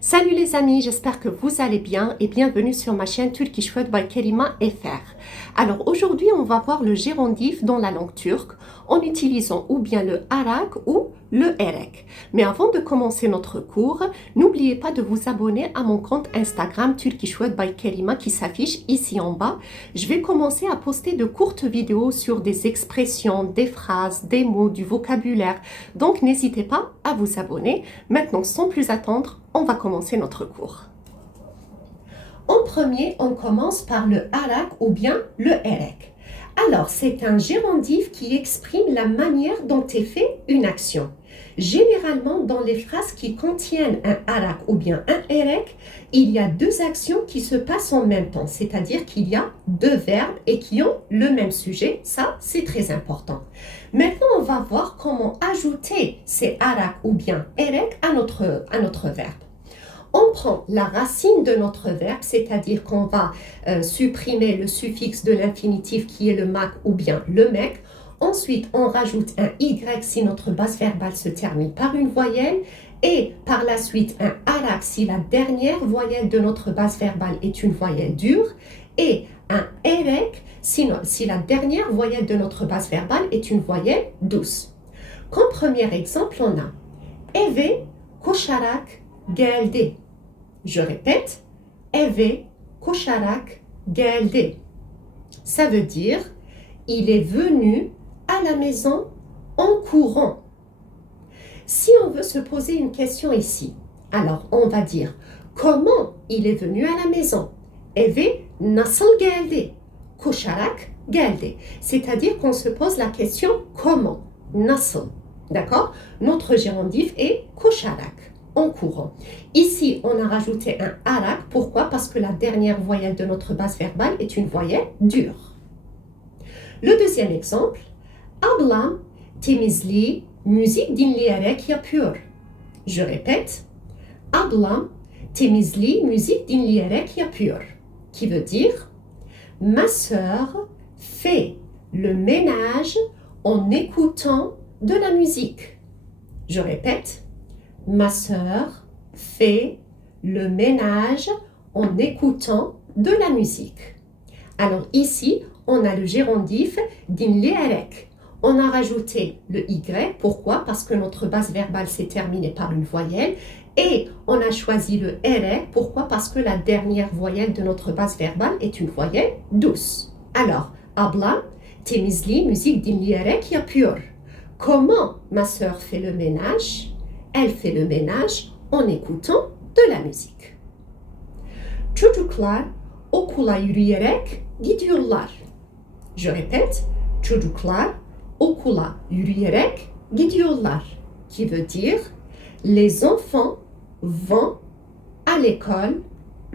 Salut les amis, j'espère que vous allez bien et bienvenue sur ma chaîne Turkish Food by Kerima FR. Alors aujourd'hui, on va voir le gérondif dans la langue turque en utilisant ou bien le arak ou le erek. Mais avant de commencer notre cours, n'oubliez pas de vous abonner à mon compte Instagram Turkish Food by Kerima qui s'affiche ici en bas. Je vais commencer à poster de courtes vidéos sur des expressions, des phrases, des mots, du vocabulaire. Donc n'hésitez pas à vous abonner. Maintenant, sans plus attendre, on va commencer notre cours. En premier, on commence par le arak ou bien le erek. Alors, c'est un gérondif qui exprime la manière dont est fait une action. Généralement, dans les phrases qui contiennent un arak ou bien un erek, il y a deux actions qui se passent en même temps, c'est-à-dire qu'il y a deux verbes et qui ont le même sujet. Ça, c'est très important. Maintenant, on va voir comment ajouter ces arak ou bien erek à notre verbe. On prend la racine de notre verbe, c'est-à-dire qu'on va supprimer le suffixe de l'infinitif qui est le mak ou bien le mec. Ensuite, on rajoute un y si notre base verbale se termine par une voyelle et par la suite un arak si la dernière voyelle de notre base verbale est une voyelle dure et un erek si la dernière voyelle de notre base verbale est une voyelle douce. Comme premier exemple, on a eve koşarak geldi. Je répète, eve koşarak geldi. Ça veut dire, il est venu à la maison en courant. Si on veut se poser une question ici, alors on va dire, comment il est venu à la maison? Eve nasıl geldi? Koşarak geldi. C'est-à-dire qu'on se pose la question, comment? Nasıl. D'accord? Notre gérondif est koşarak, en courant. Ici, on a rajouté un arak. Pourquoi? Parce que la dernière voyelle de notre base verbale est une voyelle dure. Le deuxième exemple, ablam temizliği müzik dinleyerek yapıyor. Je répète, ablam temizliği müzik dinleyerek yapıyor. Qui veut dire, ma sœur fait le ménage en écoutant de la musique. Je répète, ma sœur fait le ménage en écoutant de la musique. Alors ici, on a le gérondif dinleyerek. On a rajouté le y. Pourquoi? Parce que notre base verbale s'est terminée par une voyelle. Et on a choisi le erek. Pourquoi? Parce que la dernière voyelle de notre base verbale est une voyelle douce. Alors, ablam temizliği müzik dinleyerek yapıyor. Comment ma sœur fait le ménage? Elle fait le ménage en écoutant de la musique. Çocuklar okula yürüyerek gidiyorlar. Je répète, çocuklar okula yürüyerek gidiyorlar. Qui veut dire, les enfants vont à l'école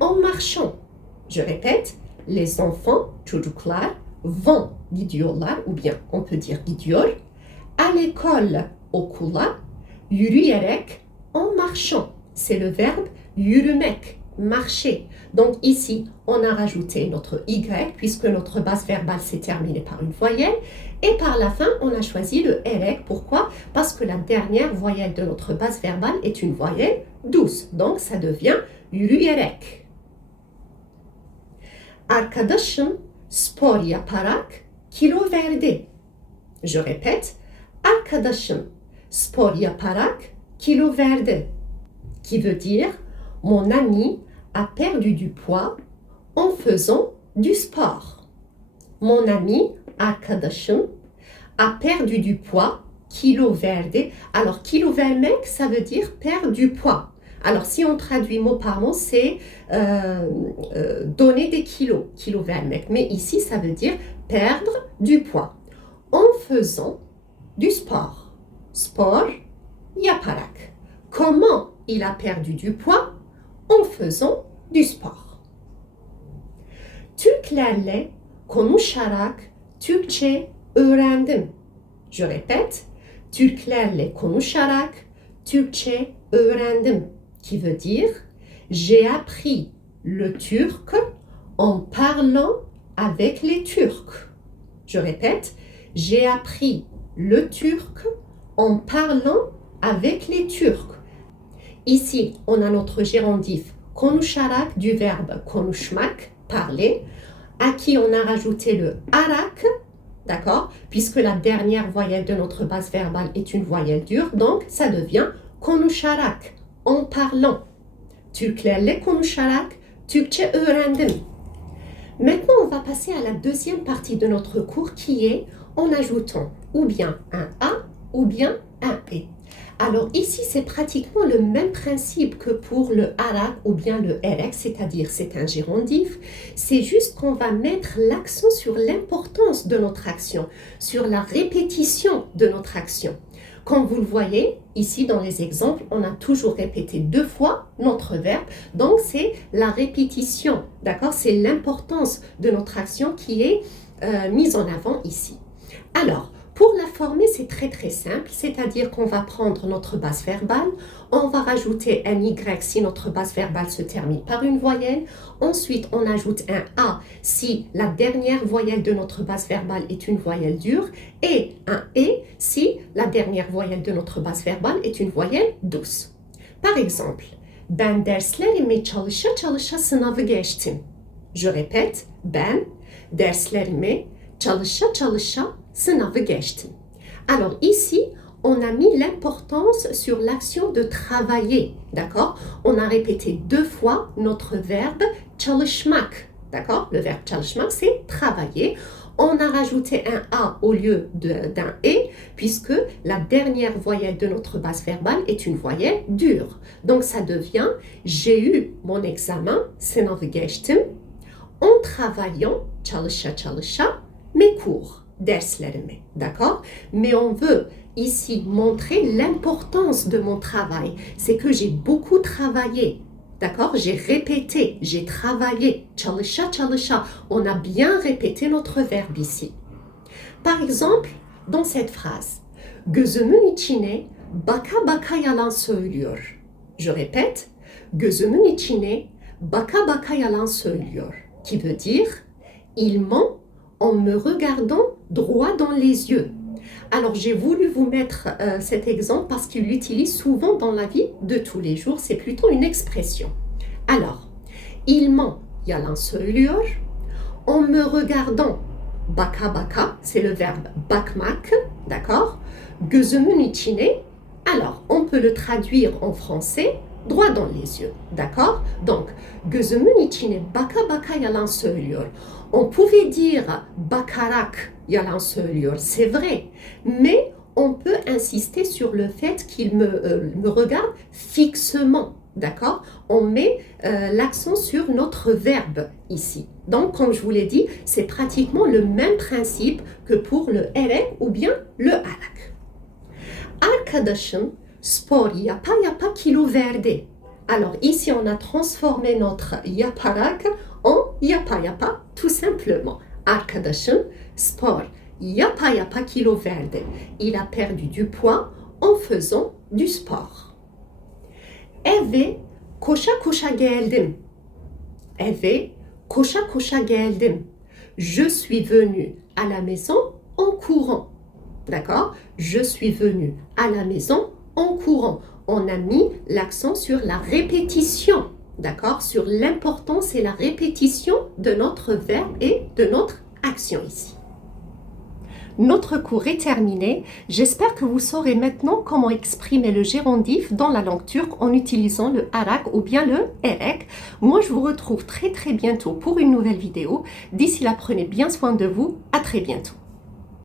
en marchant. Je répète, les enfants, çocuklar, vont, gidiyorlar, ou bien on peut dire gidiyor, à l'école, okula, yürüyerek, en marchant. C'est le verbe yürümek, marcher. Donc ici, on a rajouté notre y puisque notre base verbale s'est terminée par une voyelle. Et par la fin, on a choisi le erek. Pourquoi? Parce que la dernière voyelle de notre base verbale est une voyelle douce. Donc ça devient yürüyerek. Arkadaşım spor yaparak kilo verdi. Je répète, arkadaşım spor yaparak kilo verdi. Qui veut dire, mon ami a perdu du poids en faisant du sport. Mon ami, arkadaşım, a perdu du poids, kilo verdi. Alors, kilo vermek, ça veut dire perdre du poids. Alors, si on traduit mot par mot, c'est donner des kilos, kilo vermek. Mais ici, ça veut dire perdre du poids en faisant du sport. Spor yaparak. Comment il a perdu du poids? En faisant du spor. Türklerle konuşarak Türkçe öğrendim. Je répète, Türklerle konuşarak Türkçe öğrendim. Qui veut dire, j'ai appris le turc en parlant avec les Turcs. Je répète, j'ai appris le turc en parlant avec les Turcs. Ici, on a notre gérondif konuşarak du verbe konuşmak, parler, à qui on a rajouté le arak, d'accord, puisque la dernière voyelle de notre base verbale est une voyelle dure, donc ça devient konuşarak, en parlant. Türklerle konuşarak Türkçe öğrendim. Maintenant, on va passer à la deuxième partie de notre cours qui est en ajoutant ou bien un A ou bien un E. Alors ici, c'est pratiquement le même principe que pour le arak ou bien le erek, c'est-à-dire c'est un gérondif. C'est juste qu'on va mettre l'accent sur l'importance de notre action, sur la répétition de notre action. Comme vous le voyez, ici dans les exemples, on a toujours répété 2 fois notre verbe. Donc, c'est la répétition, d'accord? C'est l'importance de notre action qui est mise en avant ici. Alors, pour la former, c'est très simple, c'est-à-dire qu'on va prendre notre base verbale, on va rajouter un Y si notre base verbale se termine par une voyelle, ensuite on ajoute un A si la dernière voyelle de notre base verbale est une voyelle dure, et un E si la dernière voyelle de notre base verbale est une voyelle douce. Par exemple, ben derslerimi çalışa çalışa sınavı geçtim. Je répète, ben derslerimi çalışa çalışa sınavı geçtim. Alors ici, on a mis l'importance sur l'action de travailler, d'accord? On a répété 2 fois notre verbe çalışmak, d'accord? Le verbe çalışmak, c'est travailler. On a rajouté un A au lieu d'un E, puisque la dernière voyelle de notre base verbale est une voyelle dure. Donc ça devient « J'ai eu mon examen, sınavı geçtim, en travaillant, çalışa çalışa, mes cours. » derslerimi, d'accord? Mais on veut ici montrer l'importance de mon travail. C'est que j'ai beaucoup travaillé, d'accord? J'ai répété, j'ai travaillé. Çalışa çalışa. On a bien répété notre verbe ici. Par exemple, dans cette phrase, gözümün içine baka baka yalan söylüyor. Je répète, gözümün içine baka baka yalan söylüyor. Qui veut dire, il ment en me regardant droit dans les yeux. Alors, j'ai voulu vous mettre cet exemple parce qu'il l'utilise souvent dans la vie de tous les jours. C'est plutôt une expression. Alors, il ment, yalan söylüyor. En me regardant, baka baka, c'est le verbe bakmak, d'accord? Gözümün içine, alors, on peut le traduire en français, droit dans les yeux, d'accord? Donc, gözümün içine baka baka yalan söylüyor. On pouvait dire bakarak yalan söylüyor, c'est vrai, mais on peut insister sur le fait qu'il me regarde fixement, d'accord? On met l'accent sur notre verbe ici. Donc, comme je vous l'ai dit, c'est pratiquement le même principe que pour le erek ou bien le arak. Arkadaşım spor yapa yapa kilo verdi. Alors ici, on a transformé notre yaparak en yapa yapa, tout simplement. Arkadaşım spor yapa yapa kilo verdi. Il a perdu du poids en faisant du sport. Eve koşa koşa geldim. Eve koşa koşa geldim. Je suis venu à la maison en courant. D'accord? Je suis venu à la maison en courant. On a mis l'accent sur la répétition, d'accord? Sur l'importance et la répétition de notre verbe et de notre action ici. Notre cours est terminé. J'espère que vous saurez maintenant comment exprimer le gérondif dans la langue turque en utilisant le arak ou bien le erek. Moi, je vous retrouve très bientôt pour une nouvelle vidéo. D'ici là, prenez bien soin de vous. À très bientôt.